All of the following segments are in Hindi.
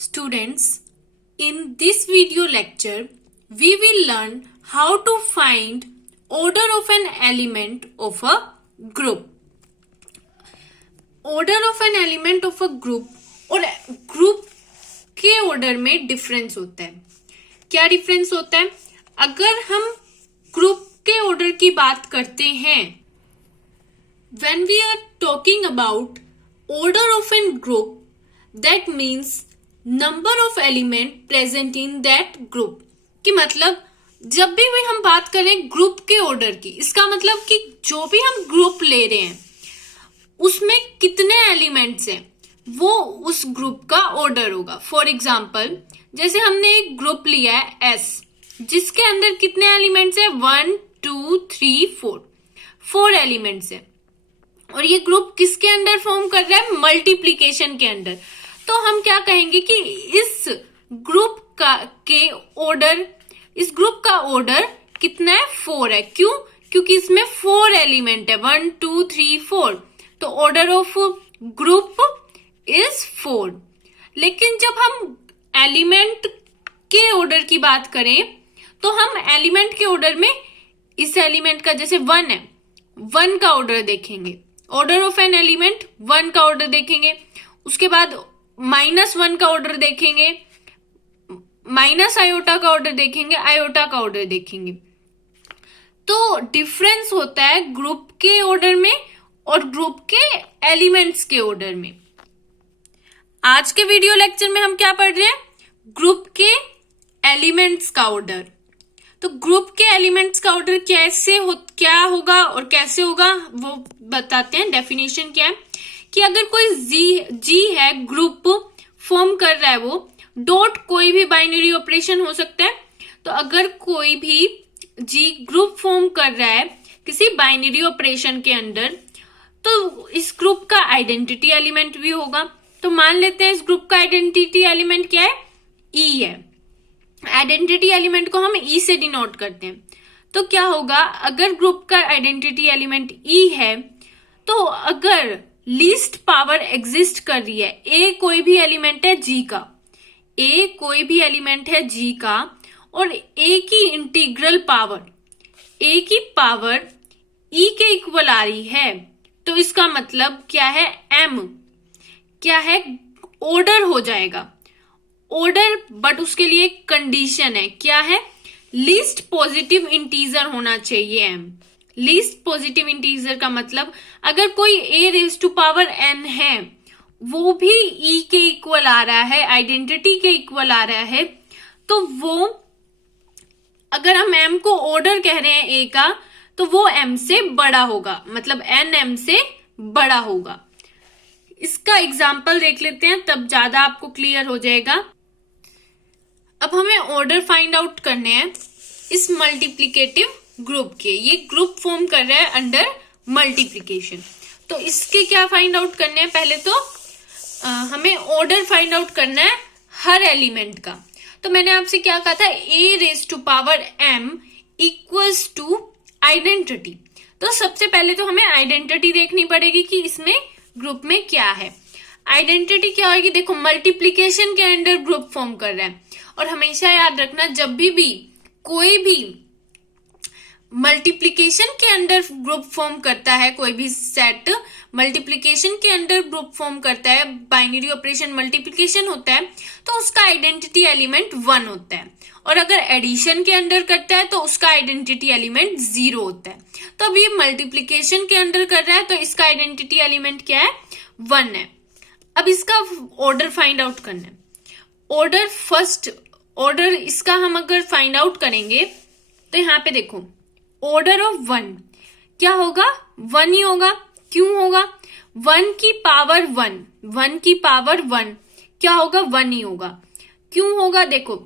Students, in this video lecture, we will learn how to find order of an element of a group. Order of an element of a group और ग्रुप के ऑर्डर में डिफरेंस होता है. क्या डिफरेंस होता है? अगर हम ग्रुप के ऑर्डर की बात करते हैं, when we are talking about order of a group, that means number of element present in that group. कि मतलब जब भी हम बात करें ग्रुप के ऑर्डर की, इसका मतलब कि जो भी हम ग्रुप ले रहे हैं उसमें कितने एलिमेंट्स हैं वो उस ग्रुप का ऑर्डर होगा. फॉर एग्जाम्पल, जैसे हमने एक ग्रुप लिया है एस, जिसके अंदर कितने एलिमेंट्स है? 1 2 3 4 4 एलिमेंट्स है. और ये ग्रुप किसके अंडर फॉर्म कर रहा है? मल्टीप्लीकेशन के अंडर. तो हम क्या कहेंगे कि इस ग्रुप का ऑर्डर कितना है? 4 है. क्यों? क्योंकि इसमें 4 एलिमेंट है, 1 2 3 4. तो ऑर्डर ऑफ ग्रुप इज 4. लेकिन जब हम एलिमेंट के ऑर्डर की बात करें तो हम एलिमेंट के ऑर्डर में इस एलिमेंट का, जैसे 1 है, 1 का ऑर्डर देखेंगे. ऑर्डर ऑफ एन एलिमेंट 1 का ऑर्डर देखेंगे. उसके बाद -1 का ऑर्डर देखेंगे, माइनस आयोटा का ऑर्डर देखेंगे, आयोटा का ऑर्डर देखेंगे. तो डिफरेंस होता है ग्रुप के ऑर्डर में और ग्रुप के एलिमेंट्स के ऑर्डर में. आज के वीडियो लेक्चर में हम क्या पढ़ रहे हैं? ग्रुप के एलिमेंट्स का ऑर्डर. तो ग्रुप के एलिमेंट्स का ऑर्डर क्या होगा और कैसे होगा वो बताते हैं. डेफिनेशन क्या है कि अगर कोई जी है, ग्रुप फॉर्म कर रहा है, वो डॉट कोई भी बाइनरी ऑपरेशन हो सकता है. तो अगर कोई भी जी ग्रुप फॉर्म कर रहा है किसी बाइनरी ऑपरेशन के अंदर, तो इस ग्रुप का आइडेंटिटी एलिमेंट भी होगा. तो मान लेते हैं इस ग्रुप का आइडेंटिटी एलिमेंट क्या है? ई है. आइडेंटिटी एलिमेंट को हम ई से डिनोट करते हैं. तो क्या होगा, अगर ग्रुप का आइडेंटिटी एलिमेंट ई है, तो अगर लीस्ट पावर एग्जिस्ट कर रही है, ए कोई भी एलिमेंट है जी का, ए कोई भी एलिमेंट है जी का, और ए की इंटीग्रल पावर, ए की पावर ई के इक्वल आ रही है, तो इसका मतलब क्या है? एम क्या है? ऑर्डर हो जाएगा. ऑर्डर, बट उसके लिए एक कंडीशन है. क्या है? लीस्ट पॉजिटिव इंटीजर होना चाहिए एम. लीस्ट पॉजिटिव इंटीजर का मतलब अगर कोई ए रेज टू पावर एन है, वो भी ई के इक्वल आ रहा है, आइडेंटिटी के इक्वल आ रहा है, तो वो, अगर हम एम को ऑर्डर कह रहे हैं ए का, तो वो एम से बड़ा होगा, मतलब एन एम से बड़ा होगा. इसका एग्जाम्पल देख लेते हैं, तब ज्यादा आपको क्लियर हो जाएगा. अब हमें ऑर्डर फाइंड आउट करने हैं इस मल्टीप्लिकेटिव ग्रुप के. ये ग्रुप फॉर्म कर रहा है अंडर मल्टीप्लिकेशन. तो इसके क्या फाइंड आउट करने हैं? पहले तो हमें ऑर्डर फाइंड आउट करना है हर एलिमेंट का. तो मैंने आपसे क्या कहा था? A raise to power M equals to identity. तो सबसे पहले तो हमें आइडेंटिटी देखनी पड़ेगी कि इसमें ग्रुप में क्या है. आइडेंटिटी क्या होगी? देखो, मल्टीप्लिकेशन के अंडर ग्रुप फॉर्म कर रहा है. और हमेशा याद रखना, जब भी कोई भी मल्टीप्लिकेशन के अंडर ग्रुप फॉर्म करता है, कोई भी सेट मल्टीप्लिकेशन के अंडर ग्रुप फॉर्म करता है, बाइनरी ऑपरेशन मल्टीप्लिकेशन होता है, तो उसका आइडेंटिटी एलिमेंट 1 होता है. और अगर एडिशन के अंडर करता है तो उसका आइडेंटिटी एलिमेंट 0 होता है. तो अब ये मल्टीप्लिकेशन के अंडर कर रहा है, तो इसका आइडेंटिटी एलिमेंट क्या है? 1 है. अब इसका ऑर्डर फाइंड आउट करना है. ऑर्डर, फर्स्ट ऑर्डर इसका हम अगर फाइंड आउट करेंगे तो यहाँ पे देखो, ऑर्डर ऑफ 1 क्या होगा? 1 ही होगा. क्यों होगा? 1 की पावर 1, 1 की पावर 1 क्या होगा? 1 ही होगा. क्यों होगा? देखो,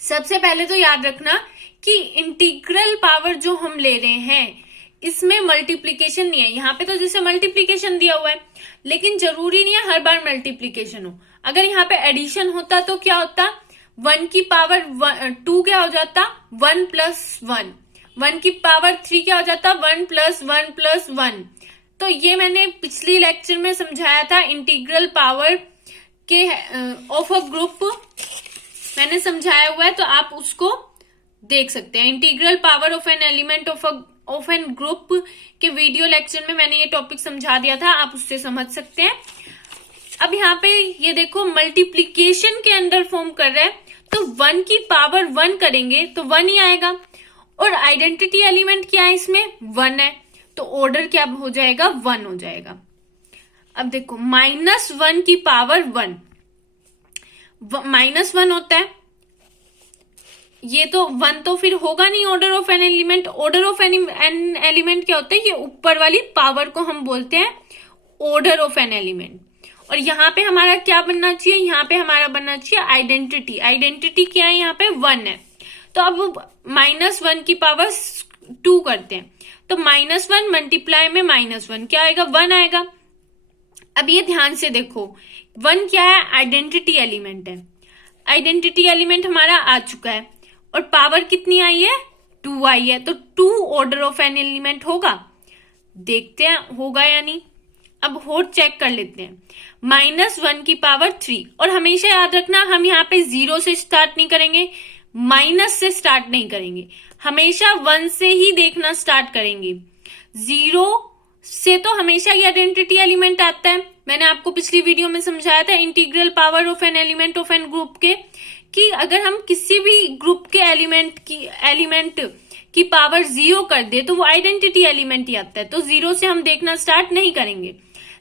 सबसे पहले तो याद रखना कि इंटीग्रल पावर जो हम ले रहे हैं इसमें मल्टीप्लीकेशन नहीं है. यहाँ पे तो जैसे मल्टीप्लीकेशन दिया हुआ है, लेकिन जरूरी नहीं है हर बार मल्टीप्लीकेशन हो. अगर यहाँ पे एडिशन होता तो क्या होता? 1 की पावर 2 क्या हो जाता? 1 + 1. 1 की पावर 3 क्या हो जाता? 1 + 1 + 1. तो ये मैंने पिछली लेक्चर में समझाया था. इंटीग्रल पावर के ऑफ अ ग्रुप मैंने समझाया हुआ है, तो आप उसको देख सकते हैं। Integral power of an element of an group के वीडियो लेक्चर में मैंने ये टॉपिक समझा दिया था, आप उससे समझ सकते हैं। अब यहाँ पे ये देखो मल्टीप्लीकेशन के अंडर फॉर्म कर रहा है, तो 1 की पावर 1 करेंगे तो 1 ही आएगा, और आइडेंटिटी एलिमेंट क्या है इसमें 1 है, तो ऑर्डर क्या हो जाएगा 1 हो जाएगा। अब देखो -1 की पावर 1 -1 होता है, ये तो 1 तो फिर होगा नहीं order of an element. Order of an element क्या होता है, ये ऊपर वाली पावर को हम बोलते हैं ऑर्डर ऑफ एन एलिमेंट। और यहाँ पे हमारा क्या बनना चाहिए, यहाँ पे हमारा बनना चाहिए आइडेंटिटी। आइडेंटिटी क्या है, यहाँ पे 1 है, तो अब -1 की पावर 2 करते हैं, तो -1 मल्टीप्लाई में -1 क्या आएगा 1 आएगा। अब ये ध्यान से देखो 1 क्या है, आइडेंटिटी एलिमेंट है। आइडेंटिटी एलिमेंट हमारा आ चुका है, और पावर कितनी आई है 2 आई है, तो 2 ऑर्डर ऑफ एन एलिमेंट होगा। देखते हैं होगा या नहीं। अब और चेक कर लेते हैं। -1 की पावर 3, और हमेशा याद रखना हम यहाँ पे 0 से स्टार्ट नहीं करेंगे, माइनस से स्टार्ट नहीं करेंगे, हमेशा 1 से ही देखना स्टार्ट करेंगे। 0 से तो हमेशा ही आइडेंटिटी एलिमेंट आता है। मैंने आपको पिछली वीडियो में समझाया था integral power of an element of an group के, कि अगर हम किसी भी ग्रुप के एलिमेंट की पावर 0 कर दे तो वो आइडेंटिटी एलिमेंट ही आता है, तो 0 से हम देखना स्टार्ट नहीं करेंगे,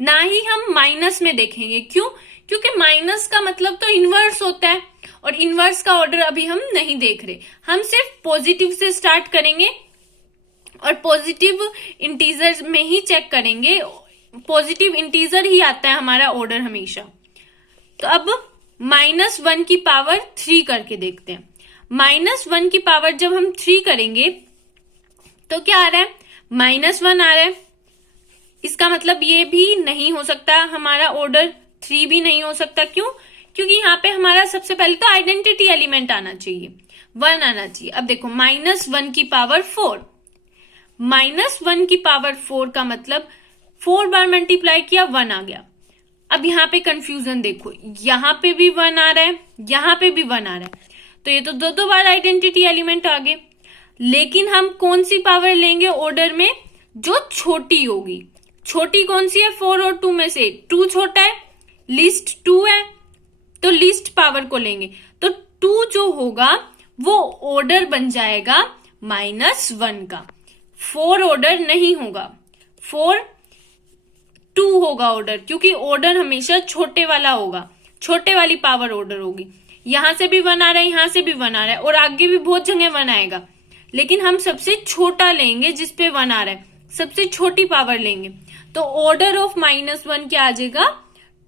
ना ही हम माइनस में देखेंगे। क्यों? क्योंकि माइनस का मतलब तो इनवर्स होता है, और इनवर्स का ऑर्डर अभी हम नहीं देख रहे, हम सिर्फ पॉजिटिव से स्टार्ट करेंगे और पॉजिटिव इंटीजर में ही चेक करेंगे। पॉजिटिव इंटीजर ही आता है हमारा ऑर्डर हमेशा। तो अब -1 की पावर 3 करके देखते हैं। -1 की पावर जब हम 3 करेंगे तो क्या आ रहा है, -1 आ रहा है। इसका मतलब ये भी नहीं हो सकता हमारा ऑर्डर 3 भी नहीं हो सकता। क्यों? क्योंकि यहाँ पे हमारा सबसे पहले तो आइडेंटिटी एलिमेंट आना चाहिए, 1 आना चाहिए। अब देखो -1 की पावर 4, -1 की पावर 4 का मतलब 4 बार मल्टीप्लाई किया 1 आ गया। अब यहाँ पे कंफ्यूजन देखो, यहाँ पे भी 1 आ रहा है, यहाँ पे भी 1 आ रहा है, तो ये तो 2 बार आइडेंटिटी एलिमेंट आ गए। लेकिन हम कौन सी पावर लेंगे ऑर्डर में, जो छोटी होगी। छोटी कौन सी है, 4 और 2 में से 2 छोटा है, लीस्ट 2 है, तो लीस्ट पावर को लेंगे, तो 2 जो होगा वो ऑर्डर बन जाएगा -1 का। 4 ऑर्डर नहीं होगा, 2 होगा ऑर्डर, क्योंकि ऑर्डर हमेशा छोटे वाला होगा, छोटे वाली पावर ऑर्डर होगी। यहां से भी 1 आ रहा है, यहां से भी 1 आ रहा है, और आगे भी बहुत जगह 1 आएगा, लेकिन हम सबसे छोटा लेंगे जिसपे 1 आ रहा है, सबसे छोटी पावर लेंगे, तो ऑर्डर ऑफ -1 क्या आ जाएगा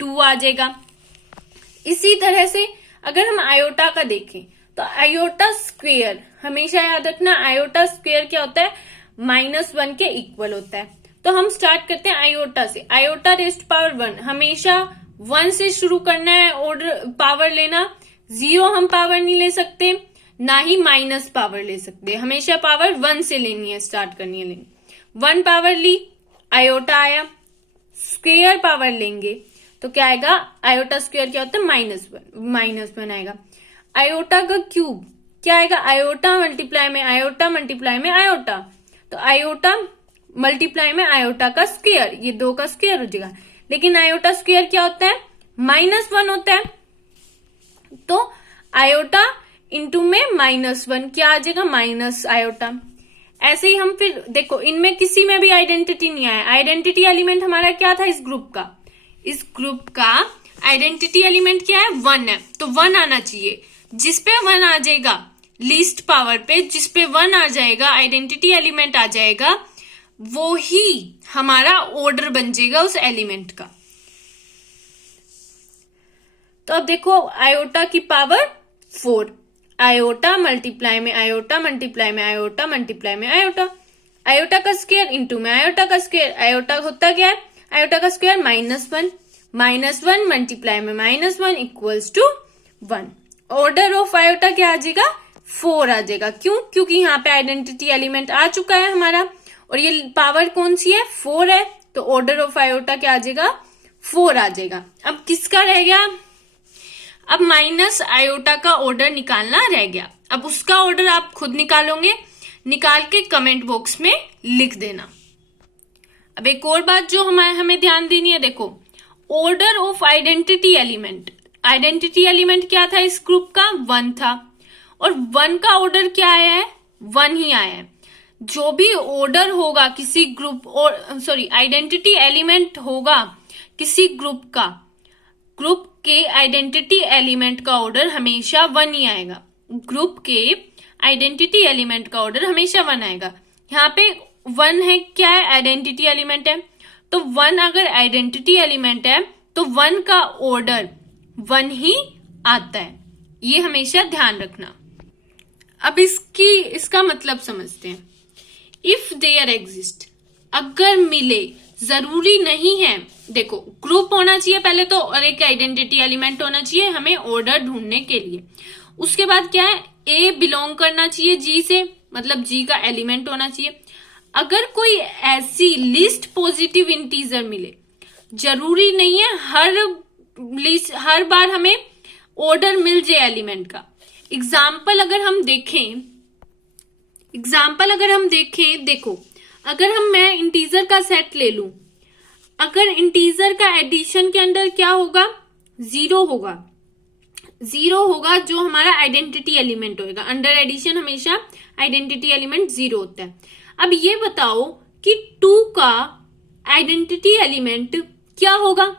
2 आ जाएगा। इसी तरह से अगर हम आयोटा का देखें तो आयोटा स्क्वेयर, हमेशा याद रखना आयोटा स्क्वेयर क्या होता है, -1 के इक्वल होता है। तो हम स्टार्ट करते हैं आयोटा से। आयोटा रेस्ट पावर 1, हमेशा 1 से शुरू करना है ऑर्डर पावर लेना, 0 हम पावर नहीं ले सकते, ना ही माइनस पावर ले सकते, हमेशा पावर 1 से लेनी है, स्टार्ट करनी है लेनी। 1 पावर ली, आयोटा आया, स्क्वेयर पावर लेंगे तो क्या आएगा, आयोटा स्क्वेयर क्या होता है -1 आएगा। आयोटा का क्यूब क्या आएगा, आयोटा मल्टीप्लाई में आयोटा मल्टीप्लाई में आयोटा, तो आयोटा मल्टीप्लाई में आयोटा का स्क्वायर, ये 2 का स्क्वायर हो जाएगा। लेकिन आयोटा स्क्वायर क्या होता है, -1 होता है, तो आयोटा इंटू में -1 क्या आ जाएगा, माइनस आयोटा। ऐसे ही हम फिर देखो इनमें किसी में भी आइडेंटिटी नहीं आया। आइडेंटिटी एलिमेंट हमारा क्या था इस ग्रुप का, इस ग्रुप का आइडेंटिटी एलिमेंट क्या है 1 है, तो 1 आना चाहिए। जिसपे 1 आ जाएगा लीस्ट पावर पे, जिसपे 1 आ जाएगा आइडेंटिटी एलिमेंट आ जाएगा, वो ही हमारा ऑर्डर बन जाएगा उस एलिमेंट का। तो अब देखो आयोटा की पावर 4, आयोटा मल्टीप्लाई में आयोटा मल्टीप्लाई में आयोटा मल्टीप्लाई में आयोटा, आयोटा का स्क्वायर इंटू में आयोटा का स्क्वायर, आयोटा होता क्या है, आयोटा का स्क्वायर -1 मल्टीप्लाई में -1 equals to 1। Order of iota क्या आ जाएगा, 4 आ जाएगा। क्यों? क्योंकि यहाँ पे आइडेंटिटी एलिमेंट आ चुका है हमारा, और ये पावर कौन सी है 4 है, तो ऑर्डर ऑफ आयोटा क्या आ जाएगा 4 आ जाएगा। अब किसका रह गया, अब माइनस आयोटा का ऑर्डर निकालना रह गया। अब उसका ऑर्डर आप खुद निकालोगे, निकाल के कमेंट बॉक्स में लिख देना। अब एक और बात जो हमें ध्यान देनी है, देखो order of identity element. Identity element क्या था इस ग्रुप का? 1 था, और 1 का ऑर्डर क्या आया है? 1 ही आया है। जो भी ऑर्डर होगा किसी ग्रुप और आइडेंटिटी एलिमेंट होगा किसी ग्रुप का, ग्रुप के आइडेंटिटी एलिमेंट का ऑर्डर हमेशा 1 ही आएगा। ग्रुप के आइडेंटिटी एलिमेंट का ऑर्डर हमेशा 1 आएगा। यहाँ पे 1 है, क्या है? आइडेंटिटी एलिमेंट है। तो 1 अगर आइडेंटिटी एलिमेंट है तो 1 का ऑर्डर 1 ही आता है, ये हमेशा ध्यान रखना। अब इसका मतलब समझते हैं। इफ देयर एग्जिस्ट, अगर मिले, जरूरी नहीं है, देखो ग्रुप होना चाहिए पहले तो, और एक आइडेंटिटी एलिमेंट होना चाहिए हमें ऑर्डर ढूंढने के लिए। उसके बाद क्या है? ए बिलोंग करना चाहिए जी से, मतलब जी का एलिमेंट होना चाहिए। अगर कोई ऐसी लिस्ट पॉजिटिव इंटीजर मिले, जरूरी नहीं है हर बार हमें ऑर्डर मिल जाए एलिमेंट का। एग्जाम्पल अगर हम देखें, देखो अगर मैं इंटीजर का सेट ले लूं, अगर इंटीजर का एडिशन के अंदर क्या होगा? 0 होगा जो हमारा आइडेंटिटी एलिमेंट होगा। अंडर एडिशन हमेशा आइडेंटिटी एलिमेंट 0 होता है। अब ये बताओ कि 2 का आइडेंटिटी एलिमेंट क्या होगा?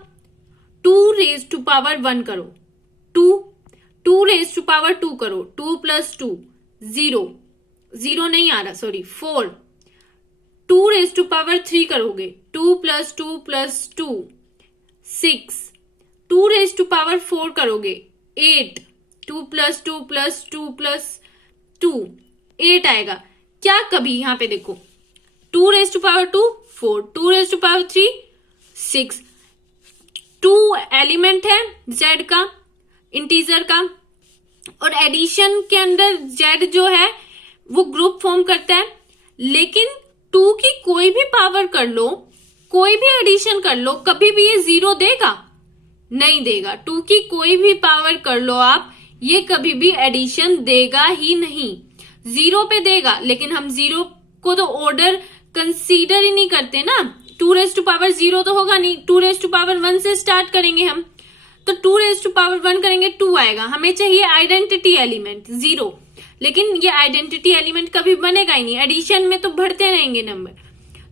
2 रेज टू पावर 1 करो, 2 रेज टू पावर 2 करो, 2 + 2 0 नहीं आ रहा, 4। 2 रेज टू पावर 3 करोगे, 2 + 2 + 2 6। 2 रेज टू पावर 4 करोगे, 8। 2 + 2 + 2 + 2 8 आएगा। क्या कभी यहाँ पे देखो 2 raise to power 2 4, 2 raise to power 3 6। 2 element है जेड का, इंटीजर का, और एडिशन के अंदर जेड जो है वो ग्रुप फॉर्म करता है। लेकिन 2 की कोई भी पावर कर लो, कोई भी एडिशन कर लो, कभी भी ये 0 देगा? नहीं देगा। 2 की कोई भी पावर कर लो आप, ये कभी भी एडिशन देगा ही नहीं, 0 पे देगा। लेकिन हम 0 को तो ऑर्डर कंसीडर ही नहीं करते ना। 2 रेज टू पावर 0 तो होगा नहीं, 2 रेज टू पावर 1 से स्टार्ट करेंगे हम, तो 2 रेज टू पावर 1 करेंगे 2 आएगा। हमें चाहिए आइडेंटिटी एलिमेंट 0, लेकिन ये आइडेंटिटी एलिमेंट कभी बनेगा ही नहीं, एडिशन में तो बढ़ते रहेंगे नंबर।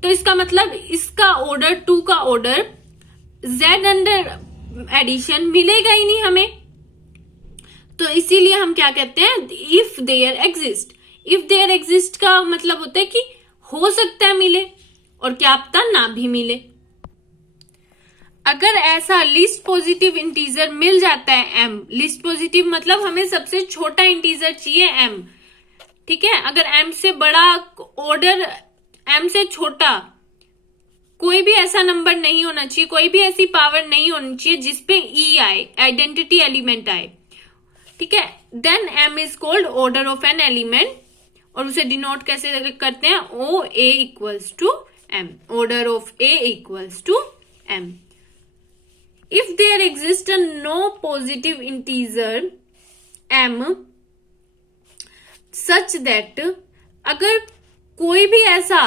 तो इसका मतलब इसका ऑर्डर 2 का ऑर्डर जेड अंडर एडिशन मिलेगा ही नहीं हमें। तो इसीलिए हम क्या कहते हैं? If there exist. If there exist का मतलब होता है कि हो सकता है मिले, और क्या पता ना भी मिले। अगर ऐसा लिस्ट पॉजिटिव इंटीजर मिल जाता है m, लिस्ट पॉजिटिव मतलब हमें सबसे छोटा इंटीजर चाहिए m, ठीक है? अगर m से बड़ा ऑर्डर, m से छोटा कोई भी ऐसा नंबर नहीं होना चाहिए, कोई भी ऐसी पावर नहीं होनी चाहिए जिसपे e आए, आइडेंटिटी एलिमेंट आए, ठीक है? Then m is called order of an element, और उसे डिनोट कैसे करते हैं? OA = m, order of A = m। If there exists a no positive integer m such that, अगर कोई भी ऐसा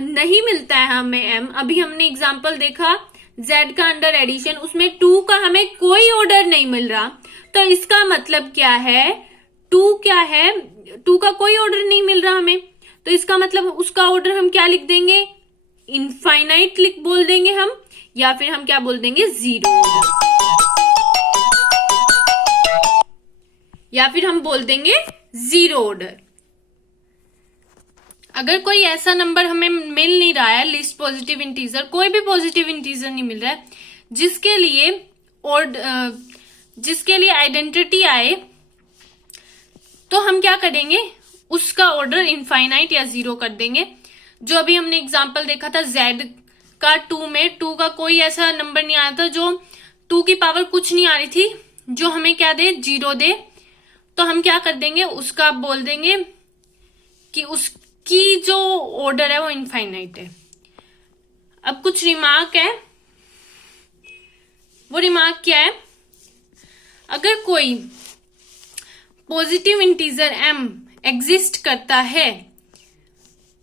नहीं मिलता है हमें m, अभी हमने एग्जांपल देखा z का अंडर एडिशन, उसमें 2 का हमें कोई ऑर्डर नहीं मिल रहा, तो इसका मतलब क्या है? 2 क्या है? 2 का कोई ऑर्डर नहीं मिल रहा हमें, तो इसका मतलब उसका ऑर्डर हम क्या लिख देंगे? इनफाइनाइट बोल देंगे हम, या फिर हम क्या बोल देंगे? 0 ऑर्डर, या फिर हम बोल देंगे 0 ऑर्डर। अगर कोई ऐसा नंबर हमें मिल नहीं रहा है, लिस्ट पॉजिटिव इंटीजर, कोई भी पॉजिटिव इंटीजर नहीं मिल रहा है जिसके लिए आइडेंटिटी आए, तो हम क्या करेंगे? उसका ऑर्डर इनफाइनाइट या 0 कर देंगे। जो अभी हमने एग्जांपल देखा था z का 2 में, 2 का कोई ऐसा नंबर नहीं आया था जो 2 की पावर कुछ नहीं आ रही थी जो हमें क्या दे? 0 दे। तो हम क्या कर देंगे? उसका बोल देंगे कि उसकी जो ऑर्डर है वो इनफाइनाइट है। अब कुछ रिमार्क है, वो रिमार्क क्या है? अगर कोई पॉजिटिव इंटीजर m एग्जिस्ट करता है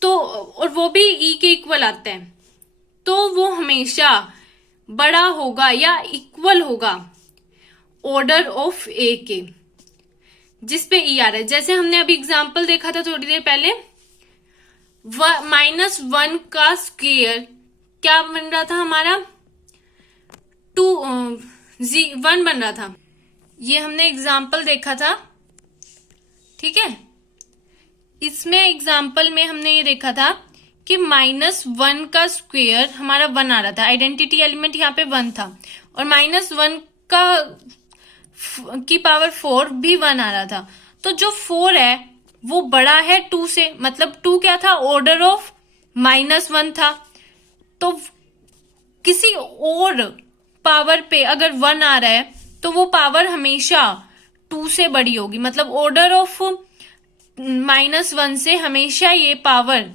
तो, और वो भी e के इक्वल आता है, तो वो हमेशा बड़ा होगा या इक्वल होगा ऑर्डर ऑफ a के, जिसपे e आ रहा है। जैसे हमने अभी एग्जांपल देखा था थोड़ी देर पहले, -1 का स्क्वायर क्या बन रहा था हमारा, 1 बन रहा था। ये हमने एग्जांपल देखा था, ठीक है। इसमें एग्जांपल में हमने ये देखा था कि -1 का स्क्वायर हमारा 1 आ रहा था, आइडेंटिटी एलिमेंट यहाँ पे 1 था, और -1 की पावर 4 भी 1 आ रहा था। तो जो 4 है वो बड़ा है 2 से, मतलब 2 क्या था, ऑर्डर ऑफ -1 था। तो किसी और पावर पे अगर 1 आ रहा है तो वो पावर हमेशा 2 से बड़ी होगी, मतलब ऑर्डर ऑफ -1 से हमेशा ये पावर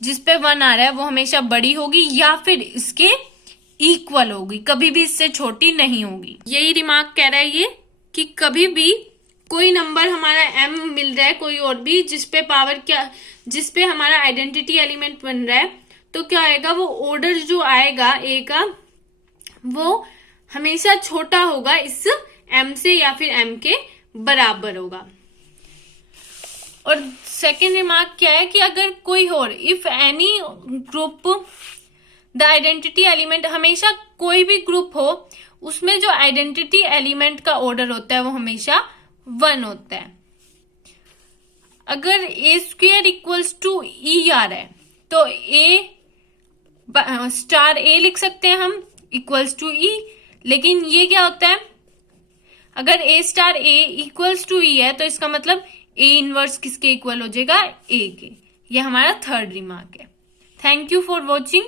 जिस पे 1 आ रहा है वो हमेशा बड़ी होगी या फिर इसके इक्वल होगी, कभी भी इससे छोटी नहीं होगी। यही रिमार्क कह रहा है ये कि कभी भी कोई नंबर हमारा m मिल रहा है, कोई और भी, जिसपे पावर क्या, जिसपे हमारा आइडेंटिटी एलिमेंट बन रहा है, तो क्या आएगा, वो ऑर्डर जो आएगा a का वो हमेशा छोटा होगा इस m से या फिर m के बराबर होगा। और सेकेंड रिमार्क क्या है कि अगर कोई और, if any group the identity element, हमेशा कोई भी ग्रुप हो उसमें जो आइडेंटिटी एलिमेंट का ऑर्डर होता है वो हमेशा 1 होता है। अगर a square equals to e आ रहा है तो a स्टार a लिख सकते हैं हम इक्वल्स टू e, लेकिन ये क्या होता है, अगर a star a equals to e है तो इसका मतलब a इनवर्स किसके इक्वल हो जाएगा, a के। ये हमारा थर्ड रिमार्क है। Thank you for watching.